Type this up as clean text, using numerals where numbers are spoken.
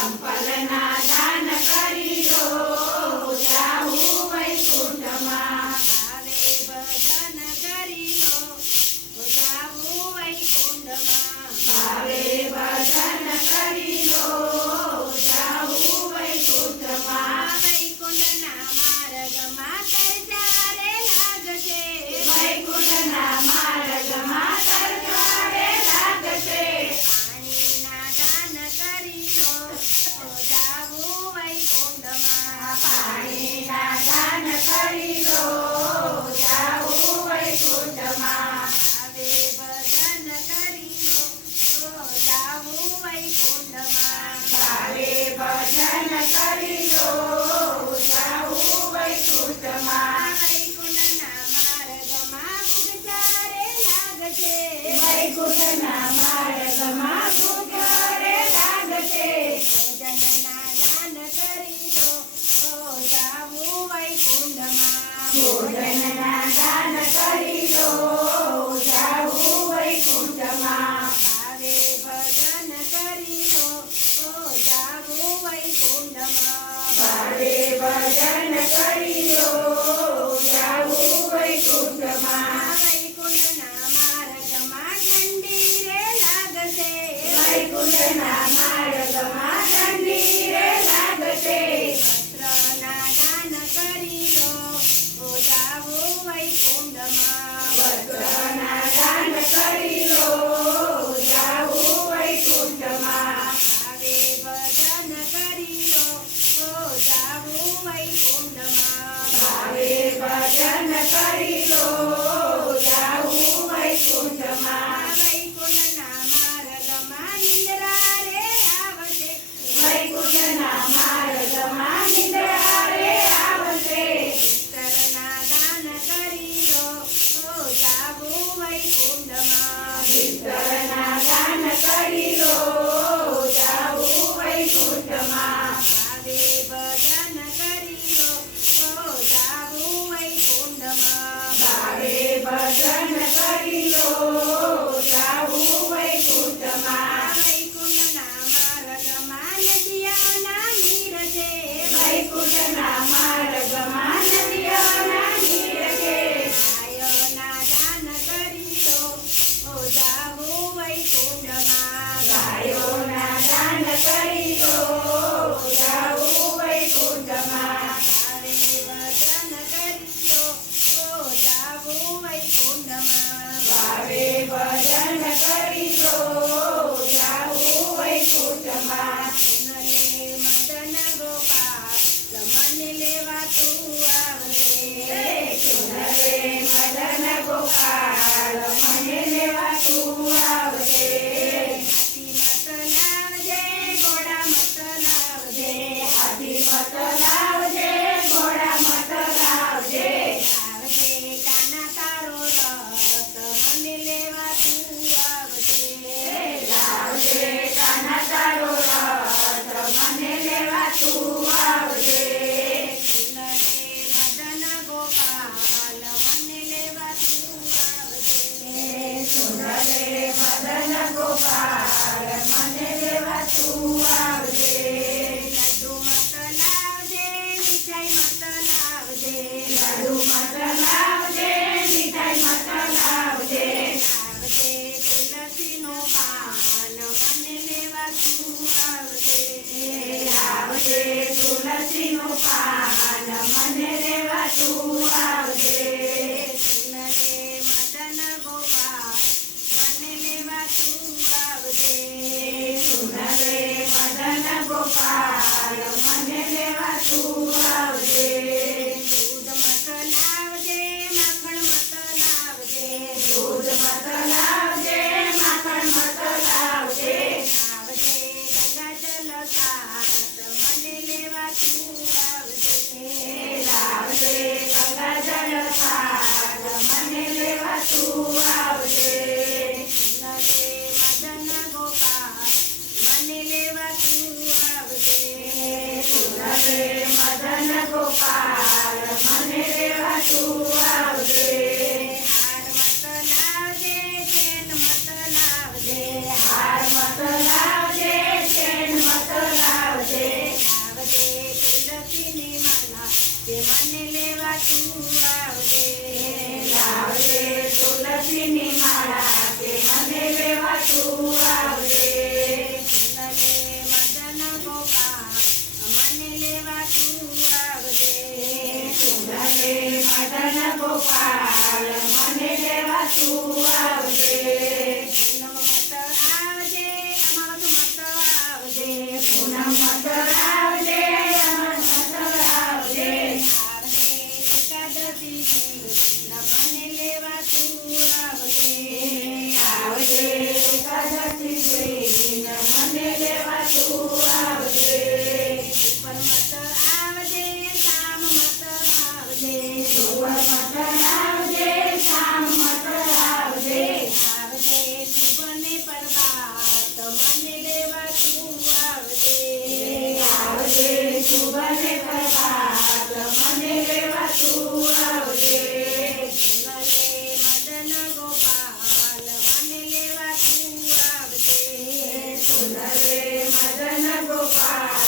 સંપલના દાન કરી લો જાવું વૈકુંઠમાં ભાવે ભજન કરી લો જાવું વૈકુંઠમાં ભાવે ભજન કરી લો જાવું વૈકુંઠમાં વૈકુંઠના માર્ગમાં તરજારે લાગશે વૈકુંઠના માર્ગમાં તરજારે લાગશે પાણીના દાન કરી લો જાવું વૈકુંઠમાં પાણીના દાન કરી લો જાવું વૈકુંઠમાં ભાવે ભજન કરી લો જાવું વૈકુંઠમાં ભાવે ભજન કરી લો જાવું વૈકુંઠમાં વૈકુંઠના માર્ગમાં ભૂખ લાગશે વૈકુંઠના માર્ગમાં ભૂખ રે લાગશે ભોજનના દાન કરી લો જાવું વૈકુંઠમાં ભોજનના દાન કરી લો જાવું વૈકુંઠમાં ભાવે ભજન કરી લો જાવું વૈકુંઠમાં ભાવે ભજન કરી લો જાવું વૈકુંઠમાં વૈકુંઠના માર્ગમાં ઠંડી લાગશે વૈકુંઠના માર્ગમાં ઠંડી રે લાગશે વસ્ત્રના દાન કરી લો જાવું વૈકુંઠમાં વસ્ત્રના દાન કરી લો જાવું વૈકુંઠમાં ભાવે ભજન કરી લો જાવું વૈકુંઠમાં ભાવે ભજન કરી લો જાવું વૈકુંઠમાં વૈકુંઠના માર્ગમાં નિંદ્રા રે આવશે વૈકુંઠના માર્ગમાં નિદ્રા રે આવશે વિસ્તરના દાન કરી લો જાવું વૈકુંઠમાં વિસ્તરના દાન કરી લો જાવું વૈકુંઠમાં ભાવે ભજન કરી લો જાવું વૈકુંઠમાં ભાવે ભજન કરી લો જાવું વૈકુંઠમાં વૈકુંઠના માર્ગમાં નદીઓના નીર છે વૈકુંઠના માર્ગમાં નદીઓના નીર છે ગાયોના દાન કરી લો જાવું વૈકુંઠમાં ગાયોના દાન કરી લો જાવું વૈકુંઠમાં ભાવે ભજન કરી લો જાવું વૈકુંઠમાં ભાવે ભજન કરી લો જાવું વૈકુંઠમાં સુનલે મદન ગોપાલ મને લેવા તું આવજે સુનરે મદન ગોપાલ મને લેવા તું આવજે હાથી મત લાવજે ઘોડા મત લાવજે હાથી મત લાવજે ઘોડા મત લાવજે આવજે કાના તારો રથ મને લેવા તું આવજે લાવજે કાના તારો રથ મને લેવા તું આવજે સુનલે મદન ગોપાલ મને લેવા તું આવજે સુનરે મદન ગોપાલ મને લેવા તું આવજે લડ્ડુ મત લાવજે મીઠાઈ મત લાવજે લાડુ મત લાવજે મીઠાઈ મત લાવજે આવજે તુલસીનું પાન મને લેવા તું આવજે લાવજે તુલસીનું પાન મને લેવા તું આવજે સુનલે મદન ગોપાલ મને લેવા તું આવજે સુનરે મદન ગોપાલ મને લેવા તું આવજે દૂધ મત લાવજે માખણ મત લાવજે દૂધ મત લાવજે માખણ મત લાવજે આવજે ગંગાજલ સાત મને લેવા તું આવજે લાવજે ગંગાજળ પાર મને લેવા તું આવજે સુનલે મદન ગોપાલ મને લેવા તું આવજે સુનરે મદન ગોપાલ મને લેવા તું આવજે હાર મત લાવજે ચેન મત લાવજે હાર મત લાવજે ચેન મત લાવજે ગોપાલ મને લેવા તું આવજે પૂનમ મત આવજે અમર મત આવજે પૂનમ મત આવજે અમર મત આવજે આવજે એકાદશી મને લેવા તું આવજે આવજે એકાદશી મને લેવા તું આવજે ઉપર મત આવજે શામ મત આવજે સુવર મત આવજે શામ મત આવજે આવજે શુભને પ્રભાત મને લેવા તું આવજે આવજે શુભને પ્રભાત મને લેવા તું આવજે સુંદરે મદન ગોપાલ મને લેવા તું આવજે સુંદરે મદન ગોપાલ